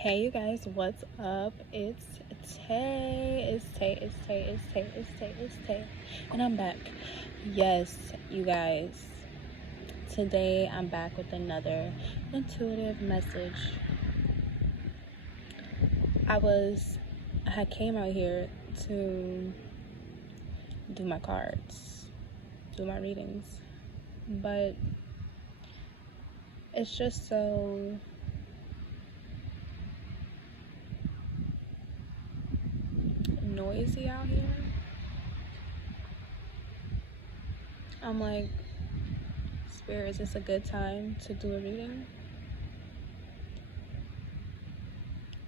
Hey you guys, what's up? It's Tay, and I'm back. Yes, you guys, today I'm back with another intuitive message. I came out here to do my cards, do my readings, but it's just so noisy out here. I'm like, Spirit, is this a good time to do a reading?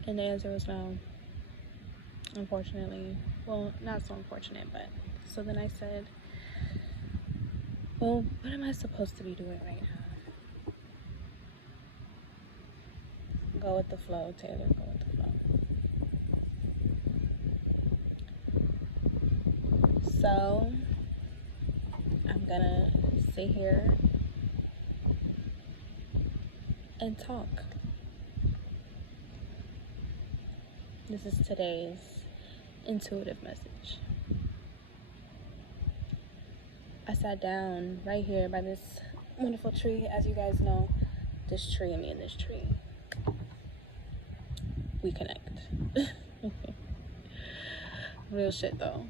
And the answer was no, unfortunately. Well, not so unfortunate, but so then I said, well, what am I supposed to be doing right now? Go with the flow, Taylor, go with the flow. So I'm gonna sit here and talk. This is today's intuitive message. I sat down right here by this wonderful tree. As you guys know, this tree and me and this tree, we connect. Real shit though.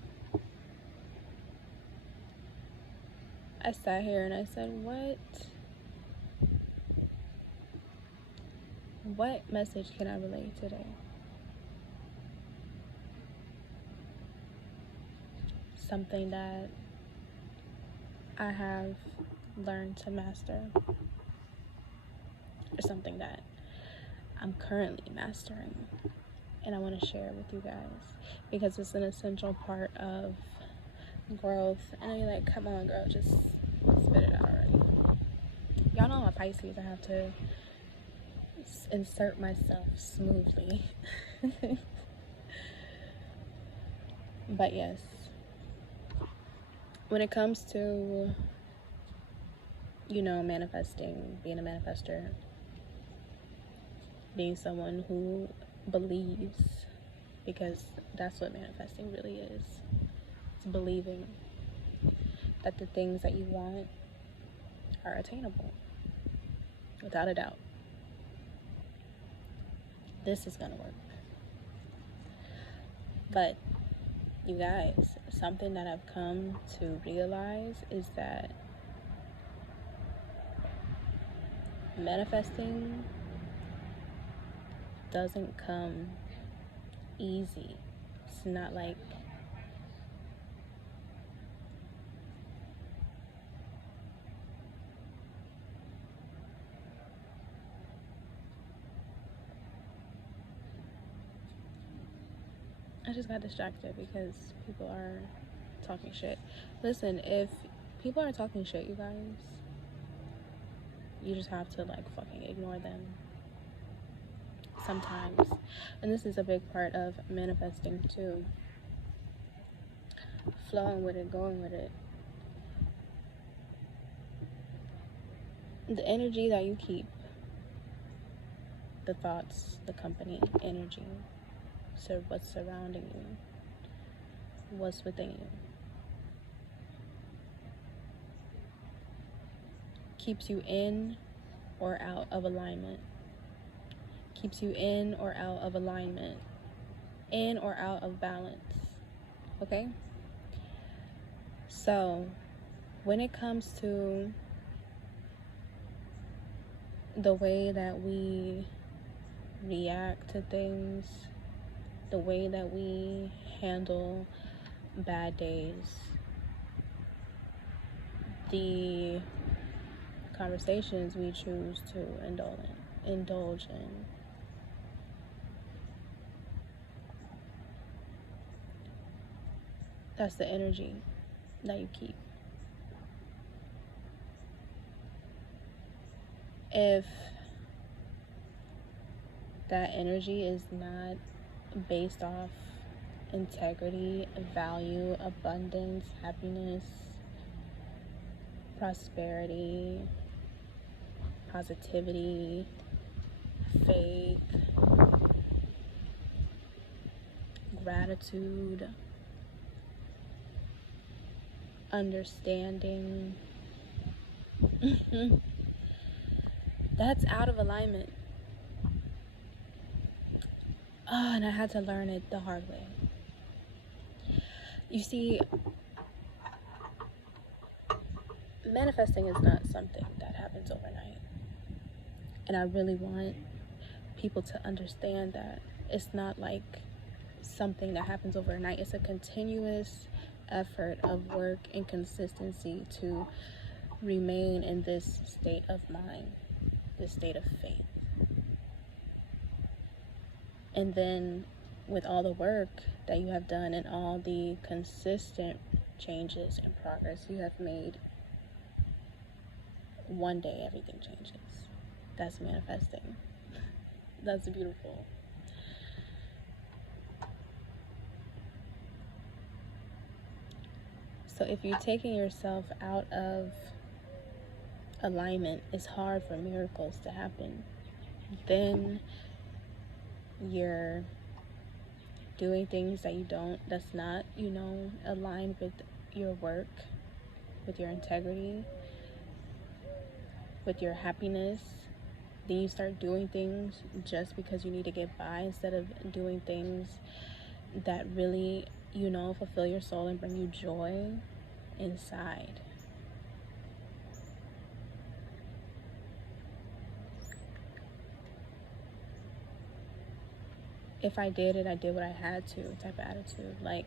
I sat here and I said, what message can I relay today? Something that I have learned to master, or something that I'm currently mastering, and I want to share with you guys because it's an essential part of growth. And you're like, come on girl, just spit it out already. Y'all know I'm a Pisces. I have to insert myself smoothly. But yes, when it comes to, manifesting, being a manifester, being someone who believes, because that's what manifesting really is. It's believing that the things that you want are attainable, without a doubt. This is gonna work. But you guys, something that I've come to realize is that manifesting doesn't come easy. It's not like I just got distracted because people are talking shit. Listen, if people are talking shit, you guys, you just have to fucking ignore them sometimes. And this is a big part of manifesting too. Flowing with it, going with it. The energy that you keep, the thoughts, the company, energy, so what's surrounding you, what's within you, keeps you in or out of alignment, keeps you in or out of alignment, in or out of balance. Okay? So when it comes to the way that we react to things, the way that we handle bad days, the conversations we choose to indulge in, that's the energy that you keep. If that energy is not based off integrity, value, abundance, happiness, prosperity, positivity, faith, gratitude, understanding, that's out of alignment. Oh, and I had to learn it the hard way. You see, manifesting is not something that happens overnight. And I really want people to understand that it's not like something that happens overnight. It's a continuous effort of work and consistency to remain in this state of mind, this state of faith. And then with all the work that you have done and all the consistent changes and progress you have made, one day everything changes. That's manifesting. That's beautiful. So if you're taking yourself out of alignment, it's hard for miracles to happen. Then you're doing things that's not, aligned with your work, with your integrity, with your happiness. Then you start doing things just because you need to get by instead of doing things that really, fulfill your soul and bring you joy inside. If I did it, I did what I had to type of attitude. Like,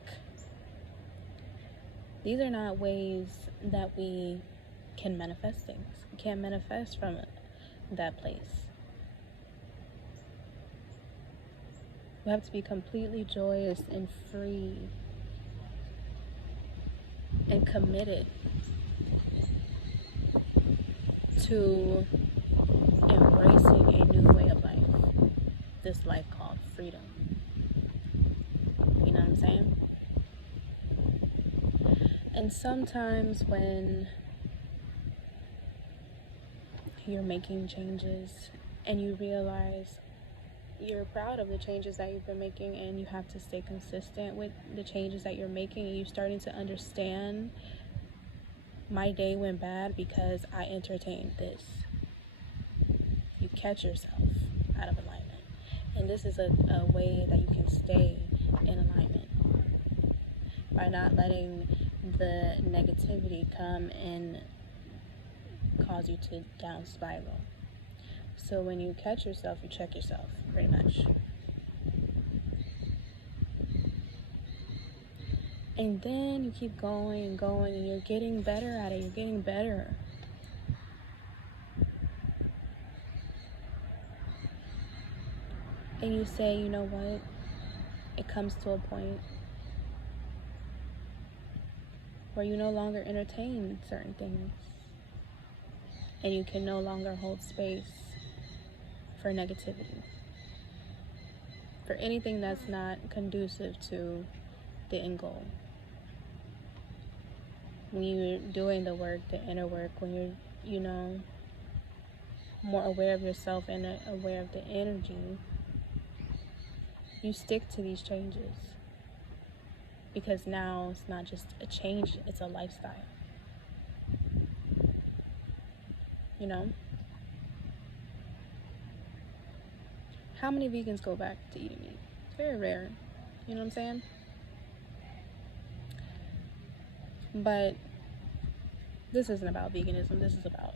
these are not ways that we can manifest things. We can't manifest from that place. We have to be completely joyous and free and committed to embracing a new way of life. This life called freedom. You know what I'm saying? And sometimes when you're making changes and you realize you're proud of the changes that you've been making, and you have to stay consistent with the changes that you're making, and you're starting to understand, my day went bad because I entertained this. You catch yourself out of alignment. And this is a way that you can stay in alignment, by not letting the negativity come and cause you to down spiral. So when you catch yourself, you check yourself, pretty much. And then you keep going and going, and you're getting better at it. You're getting better. And you say, you know what? It comes to a point where you no longer entertain certain things. And you can no longer hold space for negativity, for anything that's not conducive to the end goal. When you're doing the work, the inner work, when you're, more aware of yourself and aware of the energy, you stick to these changes. Because now it's not just a change, it's a lifestyle. How many vegans go back to eating meat? It's very rare. You know what I'm saying? But this isn't about veganism. This is about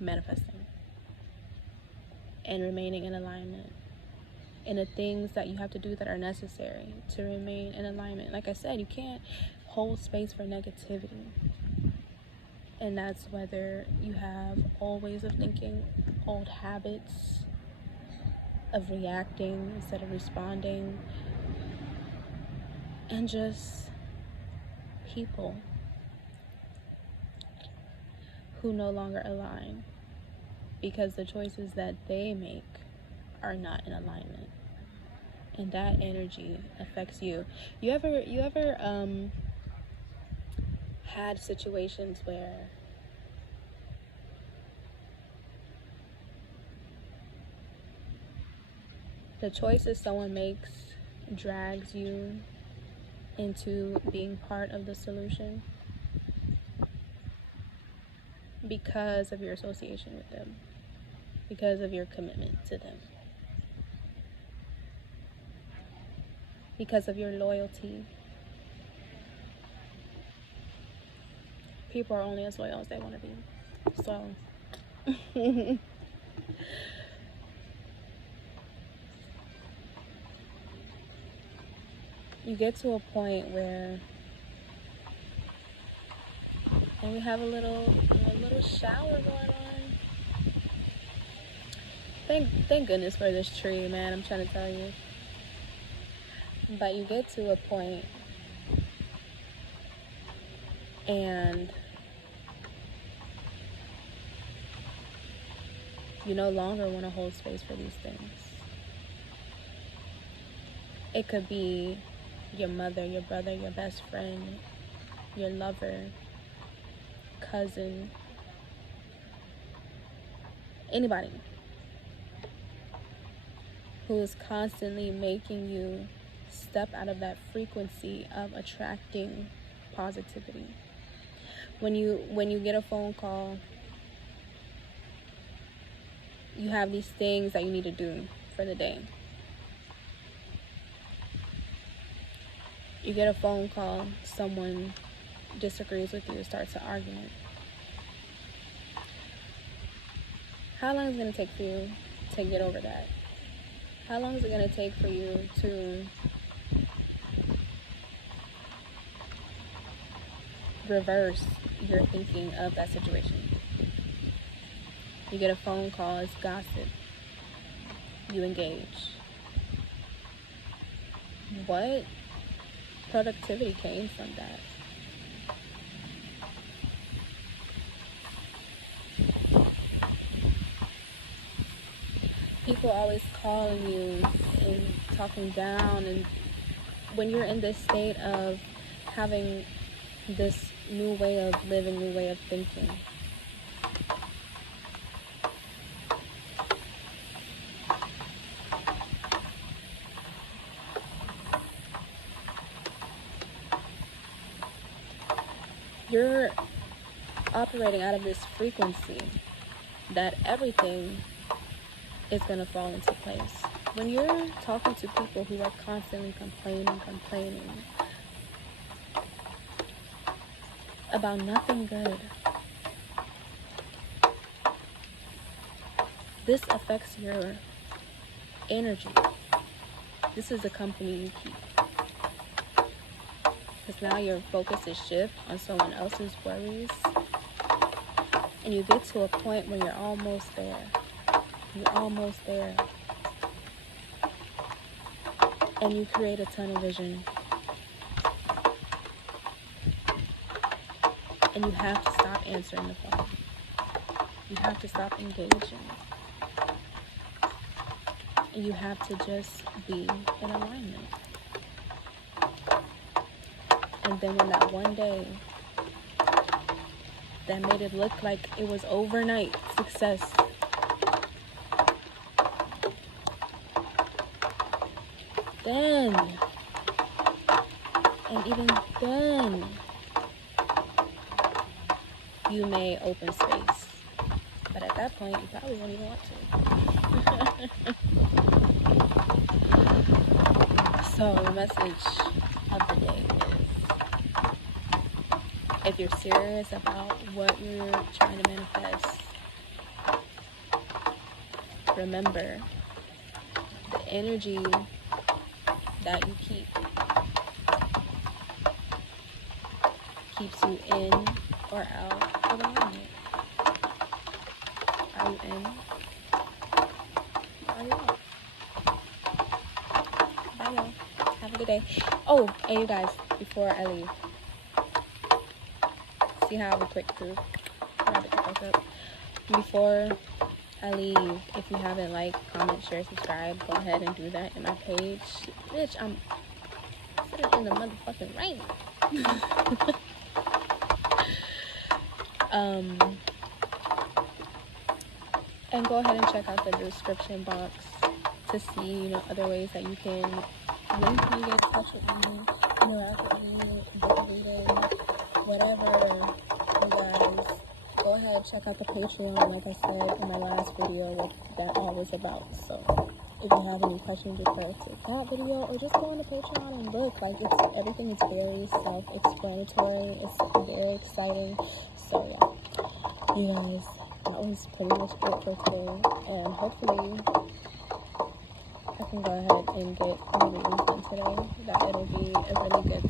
manifesting and remaining in alignment, and the things that you have to do that are necessary to remain in alignment. Like I said, you can't hold space for negativity. And that's whether you have old ways of thinking, old habits of reacting instead of responding, and just people who no longer align because the choices that they make are not in alignment. And that energy affects you. You ever had situations where the choices someone makes drags you into being part of the solution because of your association with them, because of your commitment to them, because of your loyalty. People are only as loyal as they want to be. So you get to a point where, and we have a little shower going on. Thank goodness for this tree, man. I'm trying to tell you. But you get to a point and you no longer want to hold space for these things. It could be your mother, your brother, your best friend, your lover, cousin, anybody who is constantly making you step out of that frequency of attracting positivity. When you get a phone call, you have these things that you need to do for the day. You get a phone call, someone disagrees with you, starts an argument. How long is it going to take for you to get over that? How long is it going to take for you to reverse your thinking of that situation? You get a phone call, it's gossip. You engage. What productivity came from that? People always calling you and talking down, and when you're in this state of having this new way of living, new way of thinking, you're operating out of this frequency that everything is going to fall into place. When you're talking to people who are constantly complaining about nothing good, this affects your energy. This is the company you keep. Because now your focus is shift on someone else's worries. And you get to a point where you're almost there. You're almost there. And you create a tunnel vision. And you have to stop answering the phone. You have to stop engaging. And you have to just be in alignment. And then when that one day that made it look like it was overnight success, then, and even then, you may open space. But at that point, you probably won't even want to. So the message of the day is, if you're serious about what you're trying to manifest, remember the energy that you keeps you in or out of alignment. Are you in? Are you out? Bye, y'all. Have a good day. Oh, and you guys, before I leave, see how I'm quick to wrap it the fuck up. Before I leave, if you haven't liked, comment, share, subscribe, go ahead and do that in my page. Bitch, I'm sitting in the motherfucking rain. And go ahead and check out the description box to see, other ways that you can link me, get in touch with me. miraculously, book reading, whatever, you guys, go ahead, check out the Patreon, like I said in my last video, what that all was about. So if you have any questions refer to that video, or just go on the Patreon and look. Like, everything is very self-explanatory. It's very exciting. So yeah, you guys, that was pretty much it for today, and hopefully I can go ahead and get my readings done today. That it'll be a really good